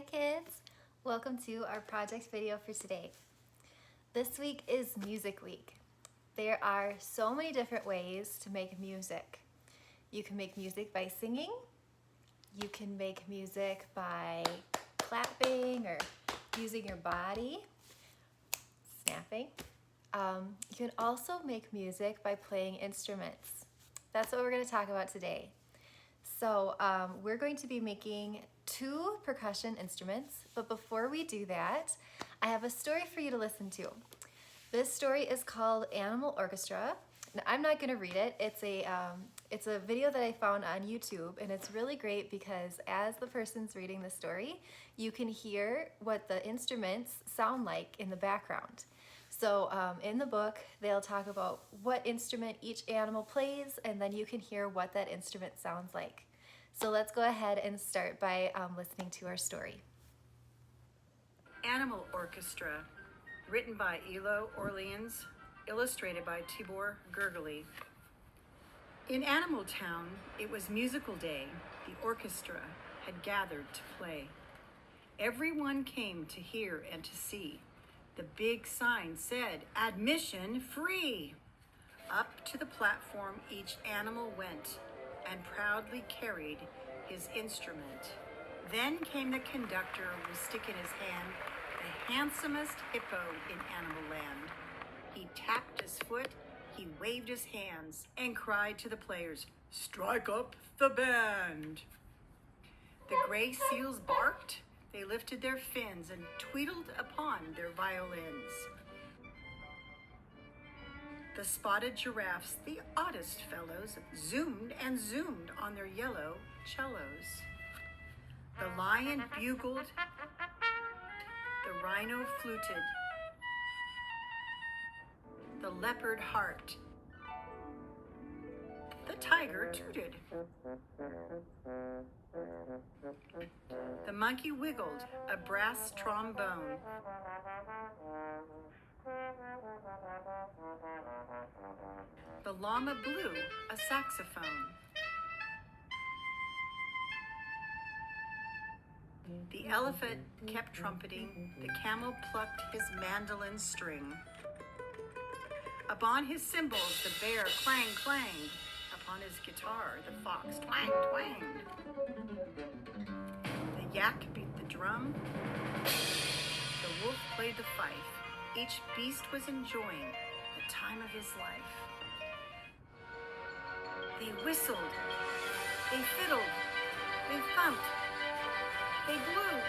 Hi kids! Welcome to our project video for today. This week is Music Week. There are so many different ways to make music. You can make music by singing, you can make music by clapping or using your body, snapping. You can also make music by playing instruments. That's what we're going to talk about today. So we're going to be making 2 percussion instruments, but before we do that, I have a story for you to listen to. This story is called Animal Orchestra. Now, I'm not going to read it. It's a video that I found on YouTube, and it's really great because as the person's reading the story, you can hear what the instruments sound like in the background. So in the book, they'll talk about what instrument each animal plays, and then you can hear what that instrument sounds like. So let's go ahead and start by listening to our story. Animal Orchestra, written by Elo Orleans, illustrated by Tibor Gergely. In Animal Town, it was musical day. The orchestra had gathered to play. Everyone came to hear and to see. The big sign said, "Admission free." Up to the platform each animal went and proudly carried his instrument. Then came the conductor with stick in his hand, the handsomest hippo in Animal Land. He tapped his foot, he waved his hands, and cried to the players, "Strike up the band." The gray seals barked, they lifted their fins and tweedled upon their violins. The spotted giraffes, the oddest fellows, zoomed and zoomed on their yellow cellos. The lion bugled, the rhino fluted, the leopard harped, the tiger tooted. The monkey wiggled a brass trombone. The llama blew a saxophone. The elephant kept trumpeting, the camel plucked his mandolin string. Upon his cymbals the bear clanged, upon his guitar the fox twanged. The yak beat the drum, the wolf played the fife. Each beast was enjoying the time of his life. They whistled, they fiddled, they thumped, they blew.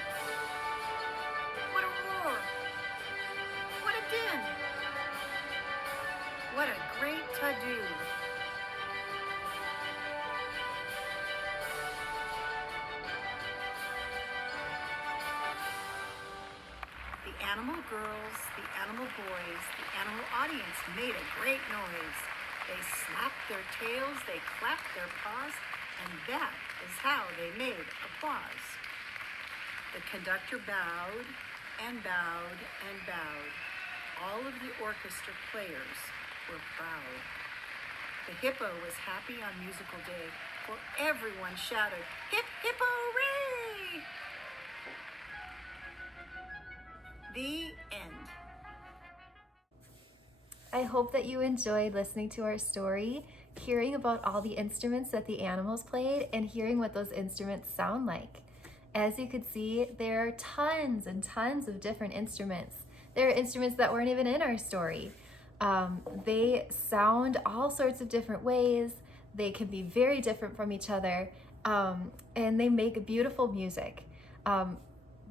What a roar! What a din! What a great to-do! The animal girls, the animal boys, the animal audience made a great noise. They slapped their tails, they clapped their paws, and that is how they made applause. The conductor bowed and bowed and bowed. All of the orchestra players were proud. The hippo was happy on musical day, for everyone shouted, "Hip, hippo, hooray!" The end. I hope that you enjoyed listening to our story, hearing about all the instruments that the animals played, and hearing what those instruments sound like. As you could see, there are tons and tons of different instruments. There are instruments that weren't even in our story. They sound all sorts of different ways. They can be very different from each other, and they make beautiful music.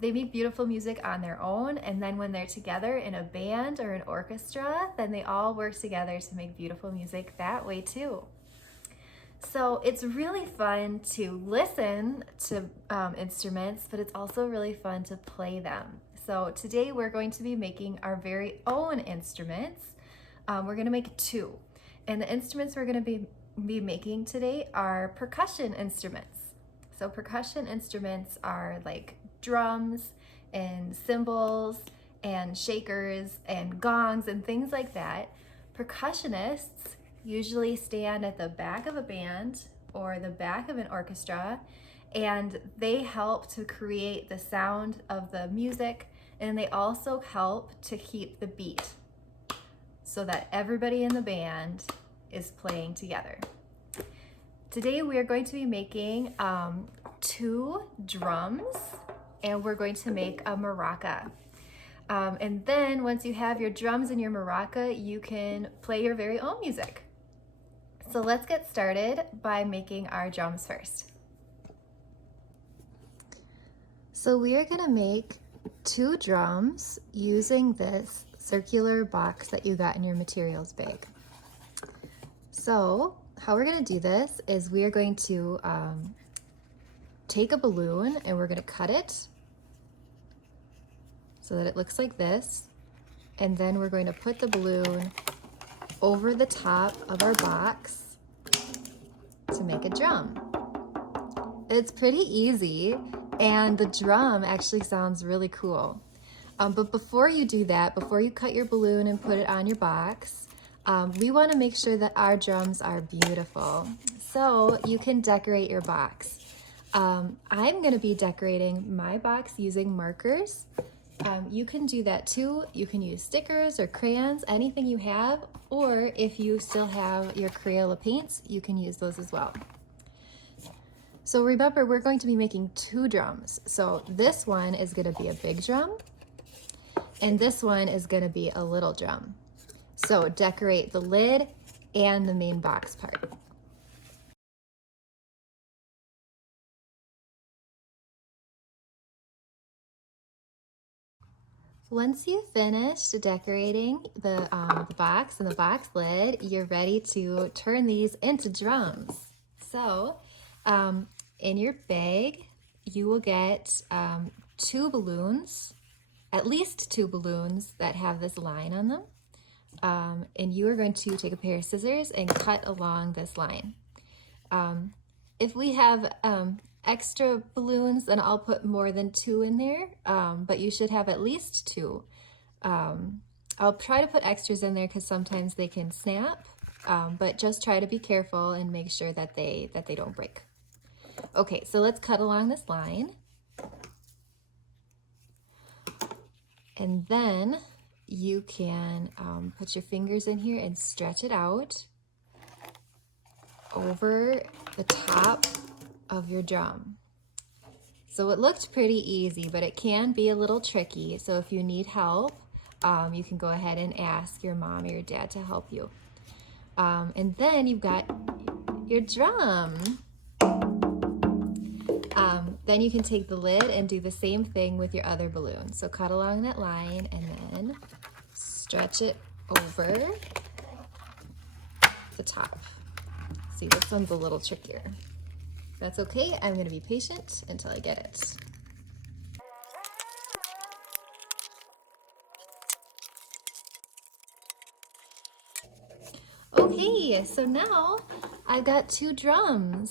They make beautiful music on their own, and then when they're together in a band or an orchestra, then they all work together to make beautiful music that way too. So it's really fun to listen to instruments, but it's also really fun to play them. So today we're going to be making our very own instruments. We're going to make 2. And the instruments we're going to be making today are percussion instruments. So percussion instruments are like drums and cymbals and shakers and gongs and things like that. Percussionists usually stand at the back of a band or the back of an orchestra, and they help to create the sound of the music, and they also help to keep the beat so that everybody in the band is playing together. Today we are going to be making 2 drums, and we're going to make a maraca. And then once you have your drums and your maraca, you can play your very own music. So let's get started by making our drums first. So we are gonna make 2 drums using this circular box that you got in your materials bag. So how we're gonna do this is we are going to take a balloon and we're gonna cut it so that it looks like this. And then we're going to put the balloon over the top of our box to make a drum. It's pretty easy, and the drum actually sounds really cool. But before you do that, before you cut your balloon and put it on your box, we want to make sure that our drums are beautiful. So you can decorate your box. I'm going to be decorating my box using markers. You can do that too. You can use stickers or crayons, anything you have, or if you still have your Crayola paints, you can use those as well. So remember, we're going to be making 2 drums. So this one is going to be a big drum, and this one is going to be a little drum. So decorate the lid and the main box part. Once you've finished decorating the box and the box lid, you're ready to turn these into drums. So in your bag, you will get 2 balloons, at least 2 balloons that have this line on them. And you are going to take a pair of scissors and cut along this line. If we have extra balloons, then I'll put more than 2 in there, but you should have at least 2. I'll try to put extras in there because sometimes they can snap, but just try to be careful and make sure that they don't break. Okay, so let's cut along this line. And then you can put your fingers in here and stretch it out over the top of your drum. So it looked pretty easy, but it can be a little tricky. So if you need help, you can go ahead and ask your mom or your dad to help you. And then you've got your drum. Then you can take the lid and do the same thing with your other balloon. So cut along that line and then stretch it over the top. See, this one's a little trickier. That's okay, I'm gonna be patient until I get it. Okay, so now I've got 2 drums.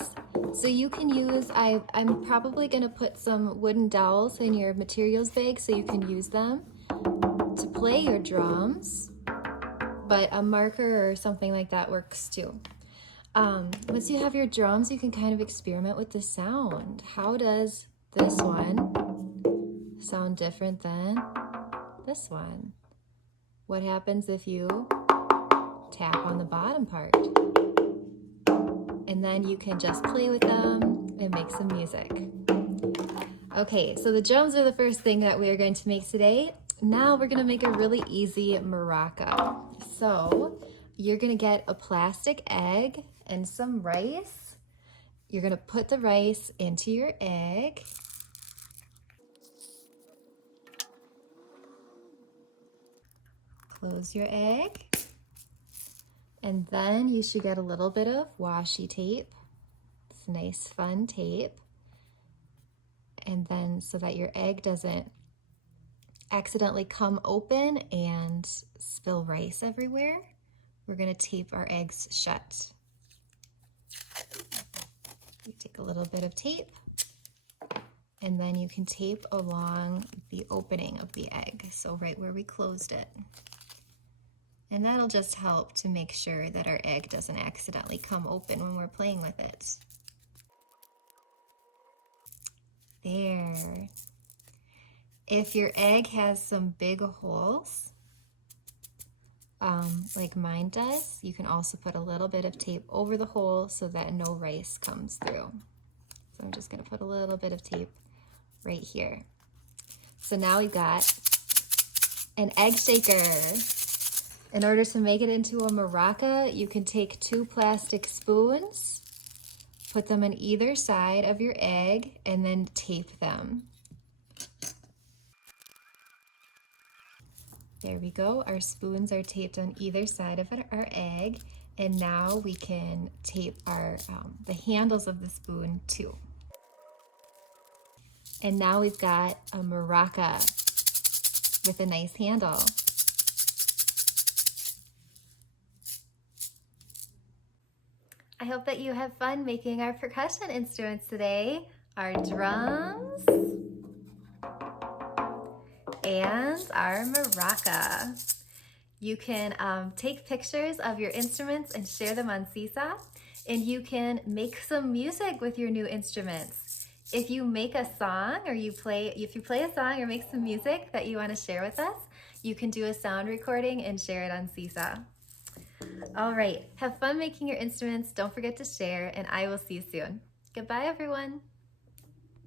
So you can use, I'm probably gonna put some wooden dowels in your materials bag so you can use them to play your drums, but a marker or something like that works too. Once you have your drums, you can kind of experiment with the sound. How does this one sound different than this one? What happens if you tap on the bottom part? And then you can just play with them and make some music. Okay, so the drums are the first thing that we are going to make today. Now we're gonna make a really easy maraca. So you're gonna get a plastic egg and some rice. You're gonna put the rice into your egg. Close your egg. And then you should get a little bit of washi tape. It's nice, fun tape. And then so that your egg doesn't accidentally come open and spill rice everywhere, we're gonna tape our eggs shut. You take a little bit of tape, and then you can tape along the opening of the egg, so right where we closed it. And that'll just help to make sure that our egg doesn't accidentally come open when we're playing with it. There. If your egg has some big holes, like mine does, you can also put a little bit of tape over the hole so that no rice comes through. So I'm just gonna put a little bit of tape right here. So now we've got an egg shaker. In order to make it into a maraca, you can take 2 plastic spoons, put them on either side of your egg, and then tape them. There we go. Our spoons are taped on either side of our egg, and now we can tape our the handles of the spoon too. And now we've got a maraca with a nice handle. I hope that you have fun making our percussion instruments today. Our drums and our maraca. You can take pictures of your instruments and share them on Seesaw, and you can make some music with your new instruments. If you make a song or if you play a song or make some music that you want to share with us, you can do a sound recording and share it on Seesaw. All right, have fun making your instruments. Don't forget to share, and I will see you soon. Goodbye, everyone.